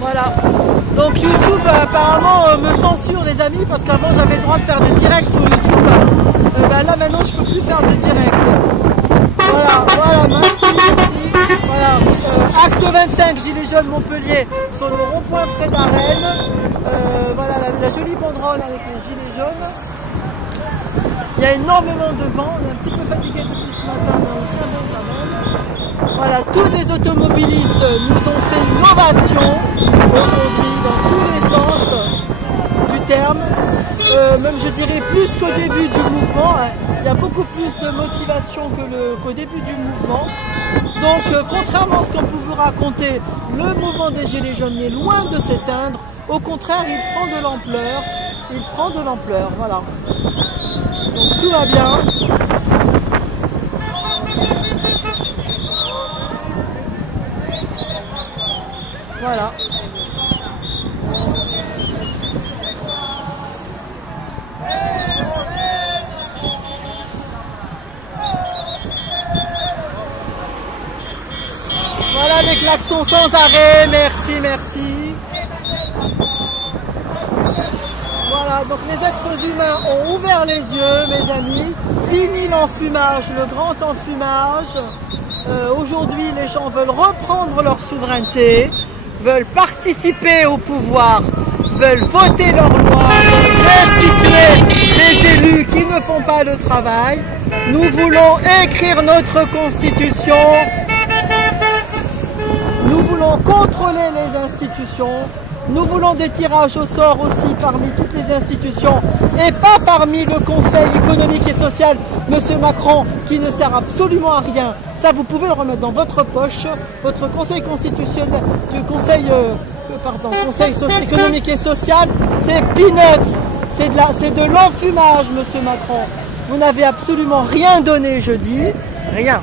Voilà. Donc YouTube apparemment me censure les amis parce qu'avant j'avais le droit de faire des directs sur YouTube. Là maintenant je peux plus faire de direct. Voilà, merci. Voilà. Acte 25 Gilets jaunes Montpellier sur le rond-point près de la Reine. Voilà la jolie banderole avec les gilets jaunes. Il y a énormément de vent, on est un petit peu fatigué depuis ce matin, mais on tient bon quand même. Voilà, tous les automobilistes nous ont fait une ovation aujourd'hui dans tous les sens du terme. Même je dirais plus qu'au début du mouvement. Il y a beaucoup plus de motivation qu'au début du mouvement. Donc contrairement à ce qu'on peut vous raconter, le mouvement des Gilets jaunes est loin de s'éteindre. Au contraire, il prend de l'ampleur. Il prend de l'ampleur, voilà. Donc tout va bien. Voilà. Voilà les klaxons sans arrêt, merci, merci. Voilà, donc les êtres humains ont ouvert les yeux, mes amis. Fini l'enfumage, le grand enfumage. Aujourd'hui, les gens veulent reprendre leur souveraineté, veulent participer au pouvoir, veulent voter leur loi, destituer les élus qui ne font pas le travail. Nous voulons écrire notre constitution. Nous voulons contrôler les institutions. Nous voulons des tirages au sort aussi parmi toutes les institutions et pas parmi le Conseil économique et social, Monsieur Macron, qui ne sert absolument à rien. Ça, vous pouvez le remettre dans votre poche. Votre Conseil constitutionnel, du Conseil économique et social, c'est peanuts. C'est de l'enfumage, Monsieur Macron. Vous n'avez absolument rien donné, je dis. Rien.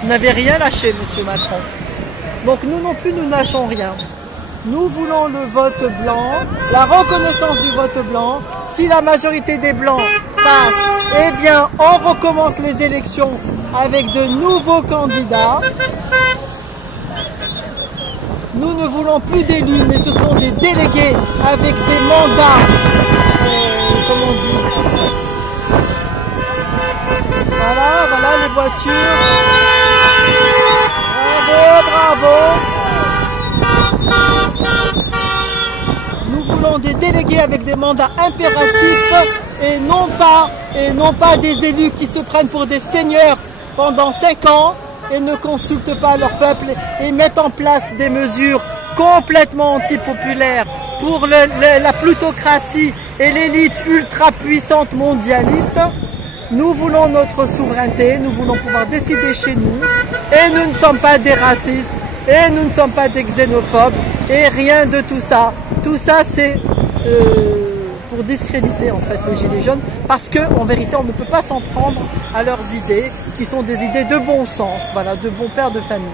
Vous n'avez rien lâché, Monsieur Macron. Donc nous non plus, nous ne lâchons rien. Nous voulons le vote blanc, la reconnaissance du vote blanc. Si la majorité des blancs passe, eh bien on recommence les élections avec de nouveaux candidats. Nous ne voulons plus d'élus, mais ce sont des délégués avec des mandats, comme on dit. Voilà les voitures. Bravo. Nous voulons des délégués avec des mandats impératifs et non pas des élus qui se prennent pour des seigneurs pendant 5 ans et ne consultent pas leur peuple et mettent en place des mesures complètement antipopulaires pour la plutocratie et l'élite ultra puissante mondialiste. Nous voulons notre souveraineté, nous voulons pouvoir décider chez nous et nous ne sommes pas des racistes et nous ne sommes pas des xénophobes et rien de tout ça. Tout ça c'est pour discréditer en fait les Gilets jaunes parce qu'en vérité on ne peut pas s'en prendre à leurs idées qui sont des idées de bon sens, voilà, de bons pères de famille.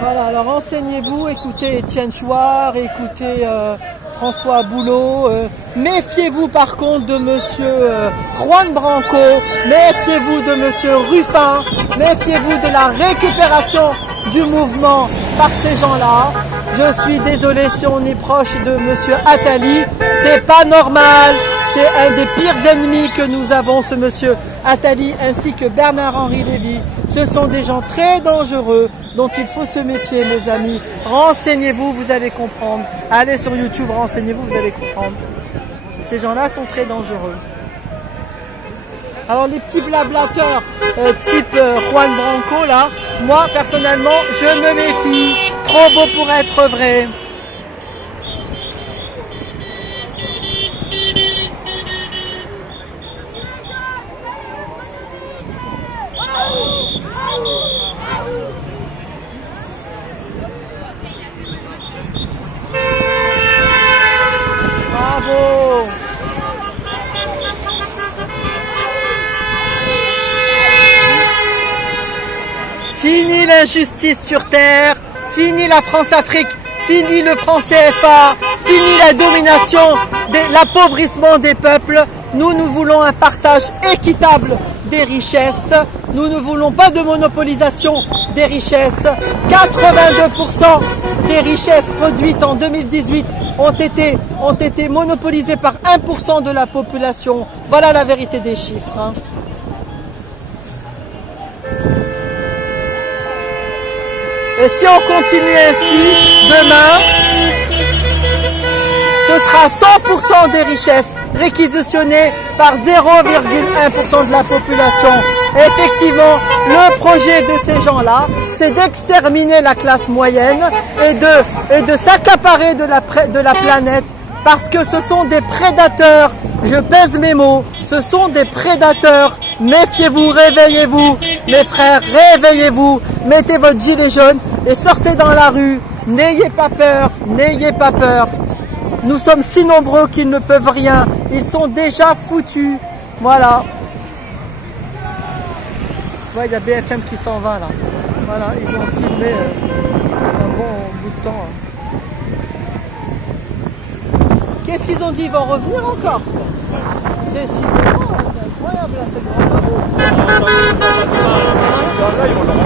Voilà, alors renseignez-vous, écoutez Étienne Chouard, écoutez François Boulot, méfiez-vous par contre de monsieur Juan Branco, méfiez-vous de monsieur Ruffin, méfiez-vous de la récupération du mouvement par ces gens-là. Je suis désolé si on est proche de monsieur Attali, c'est pas normal, c'est un des pires ennemis que nous avons, ce monsieur Attali ainsi que Bernard-Henri Lévy. Ce sont des gens très dangereux dont il faut se méfier, mes amis. Renseignez-vous, vous allez comprendre. Allez sur YouTube, renseignez-vous, vous allez comprendre. Ces gens-là sont très dangereux. Alors les petits blablateurs type Juan Branco, là, moi personnellement, je me méfie. Trop beau pour être vrai. Bravo! Fini l'injustice sur terre, fini la France-Afrique, fini le franc CFA, fini la domination, l'appauvrissement des peuples. Nous voulons un partage équitable des richesses. Nous ne voulons pas de monopolisation des richesses. 82% des richesses produites en 2018 ont été monopolisées par 1% de la population. Voilà la vérité des chiffres. Hein. Et si on continue ainsi, demain, ce sera 100% des richesses réquisitionnées par 0,1% de la population. Et effectivement, le projet de ces gens-là, c'est d'exterminer la classe moyenne et de s'accaparer de la planète, parce que ce sont des prédateurs. Je pèse mes mots, ce sont des prédateurs. Méfiez-vous, réveillez-vous, mes frères, réveillez-vous, mettez votre gilet jaune et sortez dans la rue. N'ayez pas peur, n'ayez pas peur. Nous sommes si nombreux qu'ils ne peuvent rien. Ils sont déjà foutus. Voilà. Ouais, il y a BFM qui s'en va là. Voilà, ils ont filmé un bon bout de temps. Qu'est-ce qu'ils ont dit? Ils vont revenir encore? Décidément, c'est incroyable là, c'est grand. Là, ils vont leur